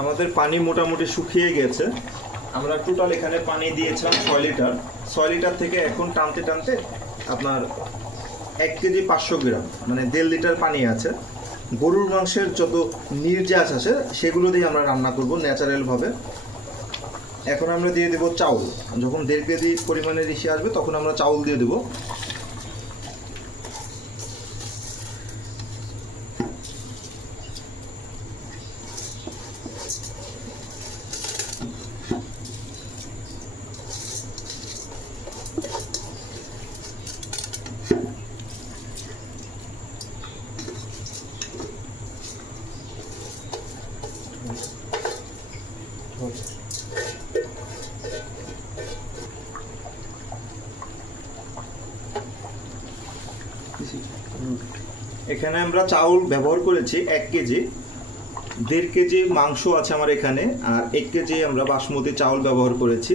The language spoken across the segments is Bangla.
আমাদের পানি মোটামুটি শুকিয়ে গেছে। আমরা টোটাল এখানে পানি দিয়েছিলাম 6 লিটার। 6 লিটার থেকে এখন টানতে টানতে আপনার 1 কেজি 500 গ্রাম মানে 1.5 লিটার পানি আছে। গরুর মাংসের যত নির্যাস আছে সেগুলো দিয়ে আমরা রান্না করব ন্যাচারালভাবে। এখন আমরা দিয়ে দেব চাউল। যখন 1.5 কেজি পরিমাণে রেশি আসবে তখন আমরা চাউল দিয়ে দেবো। এখানে আমরা চাউল ব্যবহার করেছি 1 কেজি। 1.5 কেজি মাংস আছে আমার এখানে, আর 1 কেজি আমরা বাসমতি চাউল ব্যবহার করেছি।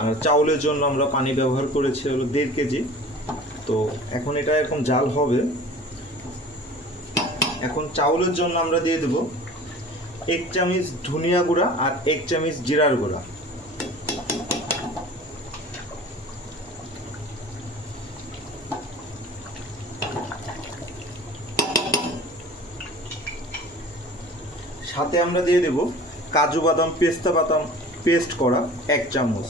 আর চাউলের জন্য আমরা পানি ব্যবহার করেছি হলো 1.5 কেজি। তো এখন এটা এরকম জাল হবে। এখন চাউলের জন্য আমরা দিয়ে দেব 1 চামচ ধনিয়া গুঁড়া আর 1 চামচ জিরার গুঁড়া। সাথে আমরা দিয়ে দেব কাজু বাদাম পেস্তা বাদাম পেস্ট করা 1 চামচ।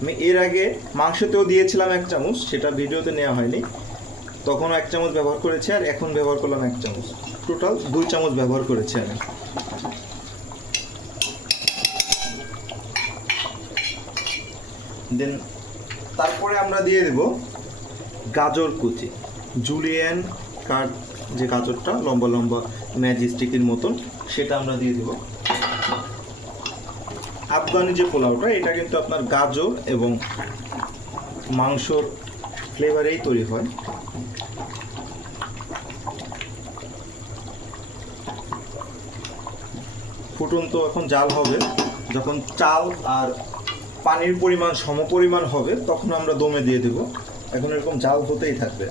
আমি এর আগে মাংসতেও দিয়েছিলাম 1 চামচ, সেটা ভিডিওতে নেওয়া হয়নি, তখন 1 চামচ ব্যবহার করেছি আর এখন ব্যবহার করলাম 1 চামচ। টোটাল 2 চামচ ব্যবহার করেছি আমি। দেন তারপরে আমরা দিয়ে দেব গাজর কুচি, জুলিয়ান কাট যে গাজরটা লম্বা লম্বা ম্যাজিস্টিকের মতন, সেটা আমরা দিয়ে দেব। আফগানি যে পোলাওটা, এটা কিন্তু আপনার গাজর এবং মাংসর ফ্লেভারেই তৈরি হয়। ফুটন্ত এখন জাল হবে। যখন চাল আর পানির পরিমাণ সমপরিমাণ হবে তখন আমরা দমে দিয়ে দেব। এখন এরকম জাল হতেই থাকবে।